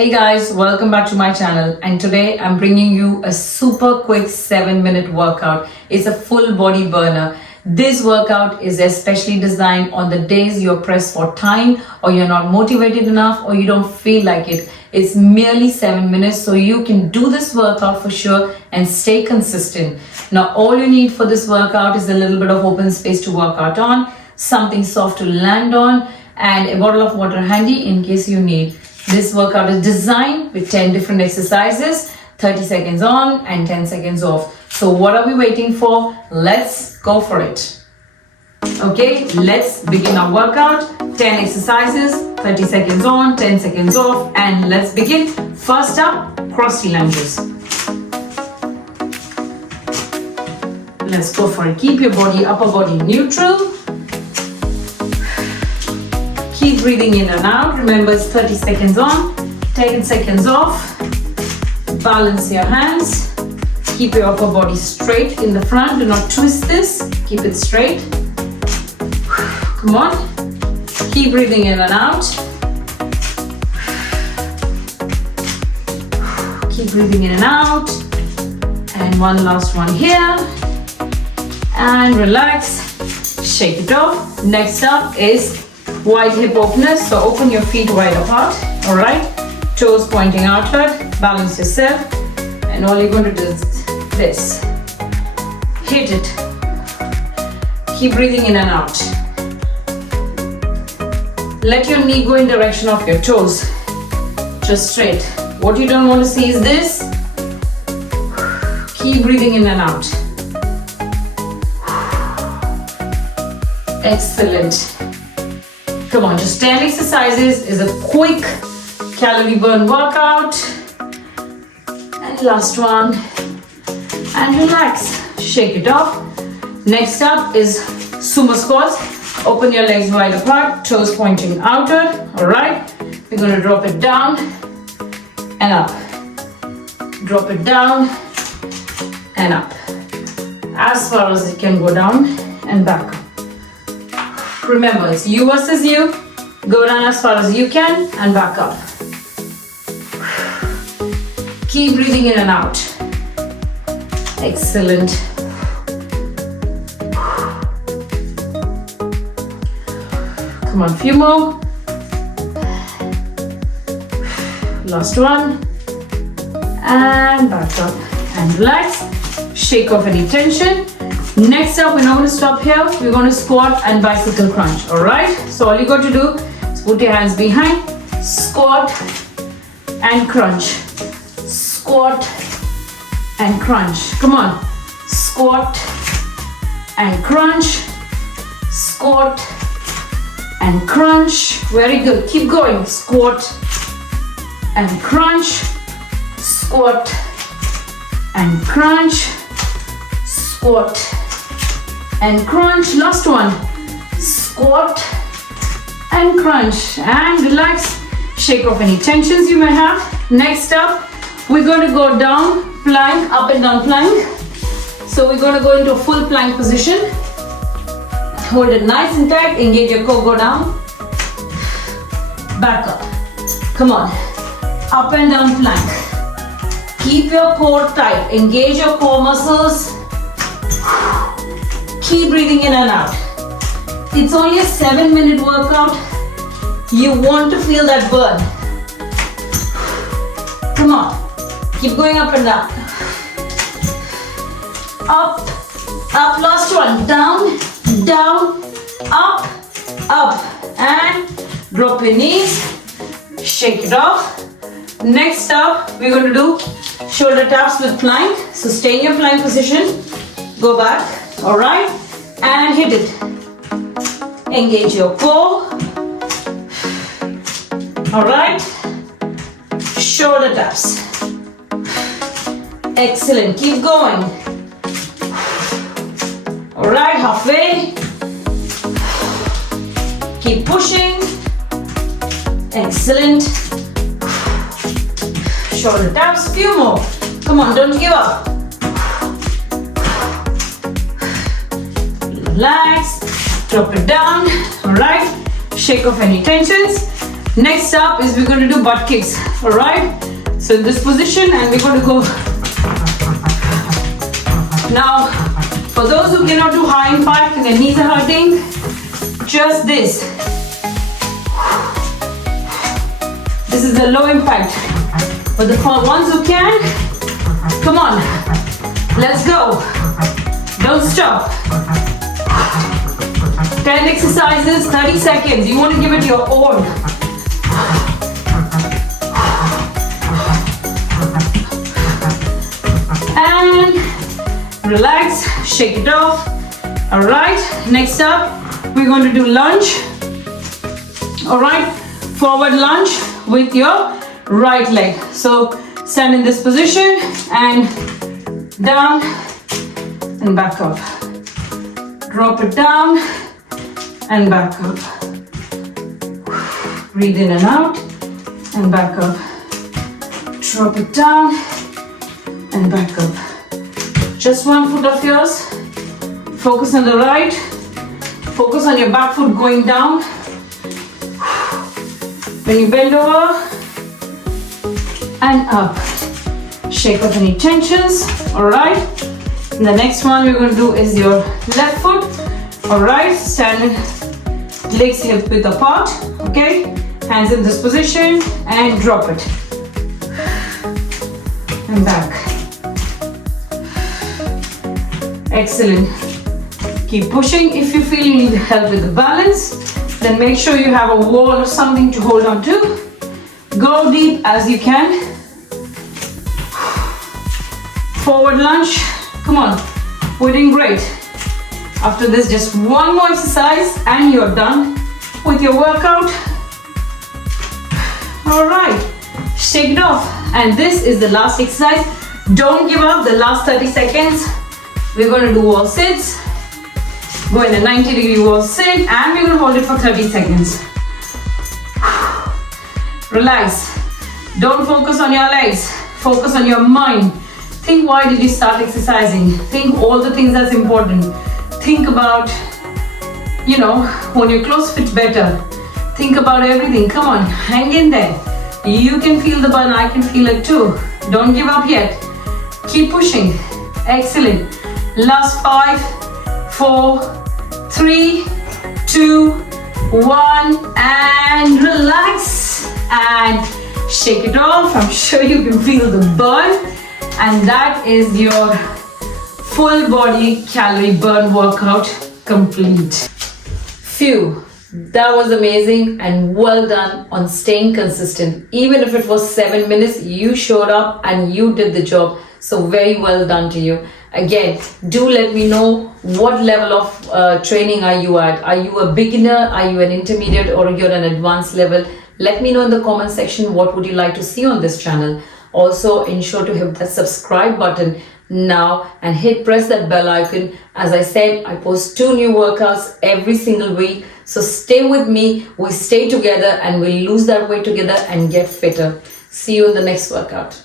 Hey guys, welcome back to my channel, and today I'm bringing you a super quick 7-minute workout. It's a full body burner. This workout is especially designed on the days you're pressed for time or you're not motivated enough or you don't feel like it. It's merely 7 minutes, so you can do this workout for sure and stay consistent. Now all you need for this workout is a little bit of open space to work out on, something soft to land on, and a bottle of water handy in case you need. This workout is designed with 10 different exercises, 30 seconds on and 10 seconds off. So what are we waiting for? Let's go for it. Okay, let's begin our workout. 10 exercises, 30 seconds on, 10 seconds off, and let's begin. First up, crossy lunges. Let's go for it. Keep your upper body neutral. Keep breathing in and out. Remember, it's 30 seconds on, 10 seconds off. Balance your hands. Keep your upper body straight in the front. Do not twist this. Keep it straight. Come on. Keep breathing in and out. Keep breathing in and out. And one last one here. And relax. Shake it off. Next up is wide hip openers, so open your feet wide apart, all right? Toes pointing outward, balance yourself, and all you're going to do is this. Hit it. Keep breathing in and out. Let your knee go in direction of your toes, just straight. What you don't want to see is this. Keep breathing in and out. Excellent. Come on, just 10 exercises is a quick calorie burn workout. And last one. And relax. Shake it off. Next up is sumo squats. Open your legs wide apart, toes pointing outward. Alright. We're going to drop it down and up. Drop it down and up. As far as it can go down and back up. Remember, it's you versus you. Go down as far as you can and back up. Keep breathing in and out. Excellent. Come on, few more. Last one. And back up and relax. Shake off any tension. Next up, we're not going to stop here. We're going to squat and bicycle crunch. All right. So all you got to do is put your hands behind, squat and crunch, squat and crunch. Come on, squat and crunch, squat and crunch. Very good. Keep going. Squat and crunch, squat and crunch, squat and crunch. Last one. Squat and crunch. And relax. Shake off any tensions you may have. Next up, we're going to go down plank, up and down plank. So we're going to go into a full plank position. Hold it nice and tight. Engage your core. Go down. Back up. Come on. Up and down plank. Keep your core tight. Engage your core muscles. Keep breathing in and out. It's only a 7-minute workout. You want to feel that burn. Come on. Keep going up and down. Up, up. Last one. Down, down, up, up. And drop your knees. Shake it off. Next up, we're going to do shoulder taps with plank. So stay in your plank position. Go back. All right, and hit it. Engage your core. All right, shoulder taps. Excellent. Keep going. All right, halfway. Keep pushing. Excellent. Shoulder taps. Few more. Come on, don't give up. Relax, drop it down, all right, shake off any tensions. Next up is we're going to do butt kicks. All right. So in this position, and we're going to go. Now, for those who cannot do high impact and their knees are hurting, just this. This is the low impact. But the ones who can, come on, let's go. Don't stop. 10 exercises, 30 seconds. You want to give it your all. And relax, shake it off. All right, next up, we're going to do lunge. All right, forward lunge with your right leg. So stand in this position and down and back up. Drop it down and back up. Breathe in and out and back up. Drop it down and back up. Just one foot of yours. Focus on the right. Focus on your back foot going down. When you bend over and up. Shake off any tensions. Alright. And the next one we're going to do is your left foot. Alright. Stand legs hip width apart. Okay. Hands in this position and drop it. And back. Excellent. Keep pushing. If you feel you need help with the balance, then make sure you have a wall or something to hold on to. Go deep as you can. Forward lunge. Come on. We're doing great. After this, just one more exercise and you're done with your workout. All right. Shake it off. And this is the last exercise. Don't give up the last 30 seconds. We're going to do wall sits. Go in a 90-degree wall sit and we're going to hold it for 30 seconds. Relax. Don't focus on your legs. Focus on your mind. Think, why did you start exercising? Think all the things that's important. Think about, when your clothes fit better. Think about everything. Come on, hang in there. You can feel the burn. I can feel it too. Don't give up yet. Keep pushing. Excellent. Last 5, 4, 3, 2, 1, and relax and shake it off. I'm sure you can feel the burn, and that is your full body calorie burn workout complete. Phew, that was amazing and well done on staying consistent. Even if it was 7 minutes, you showed up and you did the job. So very well done to you. Again, do let me know what level of training are you at. Are you a beginner? Are you an intermediate, or you're an advanced level? Let me know in the comment section what would you like to see on this channel. Also, ensure to hit the subscribe button now and press that bell icon. As I said, I post 2 new workouts every single week. So stay with me. We stay together and we'll lose that weight together and get fitter. See you in the next workout.